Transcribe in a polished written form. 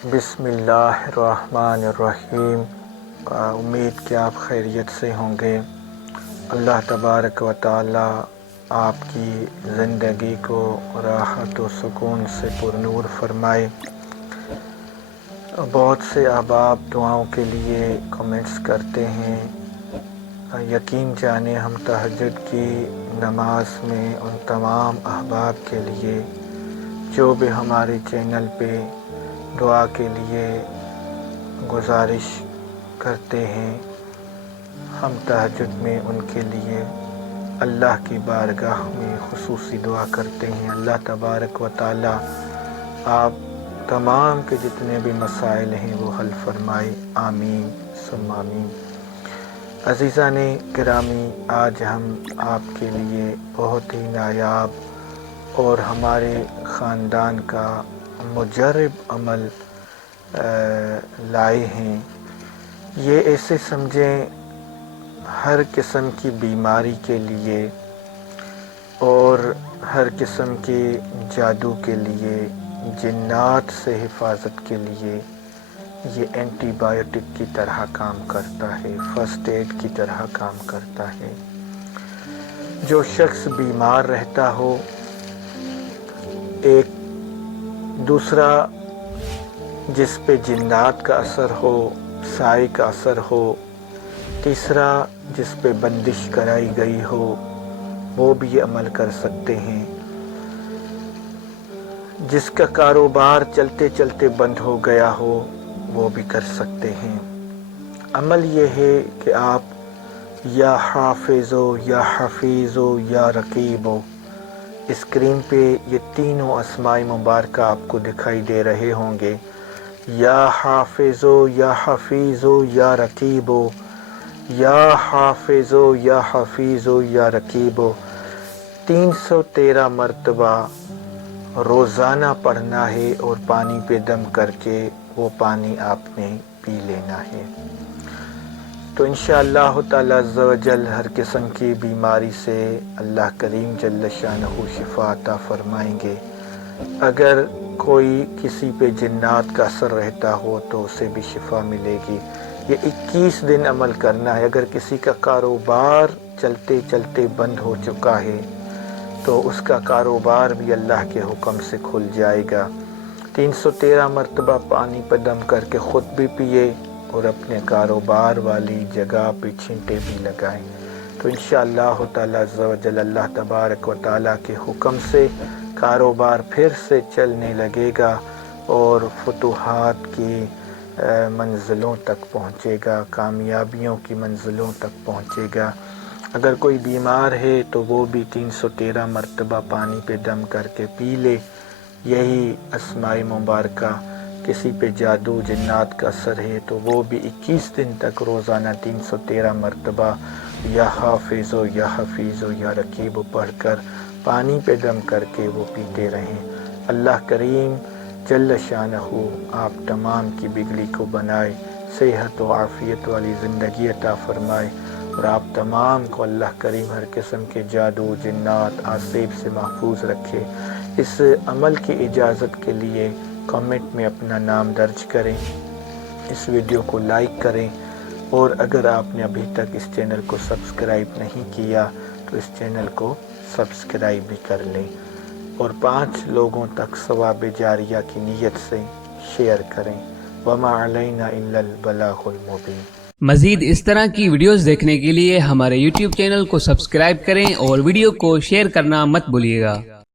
بسم اللہ الرحمن الرحیم۔ امید کہ آپ خیریت سے ہوں گے۔ اللہ تبارک و تعالی آپ کی زندگی کو راحت و سکون سے پرنور فرمائے۔ بہت سے احباب دعاؤں کے لیے کمنٹس کرتے ہیں۔ یقین جانیں ہم تہجد کی نماز میں ان تمام احباب کے لیے جو بھی ہمارے چینل پہ دعا کے لیے گزارش کرتے ہیں، ہم تہجد میں ان کے لیے اللہ کی بارگاہ میں خصوصی دعا کرتے ہیں۔ اللہ تبارک و تعالی آپ تمام کے جتنے بھی مسائل ہیں وہ حل فرمائے، آمین ثم آمین۔ عزیزان گرامی، آج ہم آپ کے لیے بہت ہی نایاب اور ہمارے خاندان کا مجرب عمل لائے ہیں۔ یہ ایسے سمجھیں ہر قسم کی بیماری کے لیے اور ہر قسم کے جادو کے لیے، جنات سے حفاظت کے لیے یہ اینٹی بایوٹک کی طرح کام کرتا ہے، فرسٹ ایڈ کی طرح کام کرتا ہے۔ جو شخص بیمار رہتا ہو، ایک دوسرا جس پہ جنات کا اثر ہو، سائے کا اثر ہو، تیسرا جس پہ بندش کرائی گئی ہو، وہ بھی یہ عمل کر سکتے ہیں۔ جس کا کاروبار چلتے چلتے بند ہو گیا ہو، وہ بھی کر سکتے ہیں۔ عمل یہ ہے کہ آپ یا حافظو یا حفیظو یا رقیبو، اسکرین پہ یہ تینوں اسماء مبارکہ آپ کو دکھائی دے رہے ہوں گے۔ یا حافظو یا حفیظو یا رقیبو، یا حافظو یا حفیظو یا رقیبو، 313 مرتبہ روزانہ پڑھنا ہے اور پانی پہ دم کر کے وہ پانی آپ نے پی لینا ہے۔ تو انشاءاللہ تعالی عز و جل ہر قسم کی بیماری سے اللہ کریم جل شانہ شفا عطا فرمائیں گے۔ اگر کوئی کسی پہ جنات کا اثر رہتا ہو تو اسے بھی شفا ملے گی۔ یہ 21 دن عمل کرنا ہے۔ اگر کسی کا کاروبار چلتے چلتے بند ہو چکا ہے تو اس کا کاروبار بھی اللہ کے حکم سے کھل جائے گا۔ 313 مرتبہ پانی پہ دم کر کے خود بھی پیے اور اپنے کاروبار والی جگہ پہ چھینٹے بھی لگائیں، تو انشاءاللہ تعالی عز و جل اللہ تبارک و تعالی کے حکم سے کاروبار پھر سے چلنے لگے گا اور فتوحات کی منزلوں تک پہنچے گا، کامیابیوں کی منزلوں تک پہنچے گا۔ اگر کوئی بیمار ہے تو وہ بھی 313 مرتبہ پانی پہ دم کر کے پی لے۔ یہی اسماء مبارکہ۔ کسی پہ جادو جنات کا اثر ہے تو وہ بھی 21 دن تک روزانہ 313 مرتبہ یا حافظو یا حفیظو یا رقیبو پڑھ کر پانی پہ دم کر کے وہ پیتے رہیں۔ اللہ کریم جل شانہ آپ تمام کی بگڑی کو بنائے، صحت و عافیت والی زندگی عطا فرمائے، اور آپ تمام کو اللہ کریم ہر قسم کے جادو جنات آسیب سے محفوظ رکھے۔ اس عمل کی اجازت کے لیے کمنٹ میں اپنا نام درج کریں، اس ویڈیو کو لائک کریں، اور اگر آپ نے ابھی تک اس چینل کو سبسکرائب نہیں کیا تو اس چینل کو سبسکرائب بھی کر لیں، اور 5 لوگوں تک ثواب جاریہ کی نیت سے شیئر کریں۔ وما علینا الا البلاغ المبین۔ مزید اس طرح کی ویڈیوز دیکھنے کے لیے ہمارے YouTube چینل کو سبسکرائب کریں اور ویڈیو کو شیئر کرنا مت بھولیے گا۔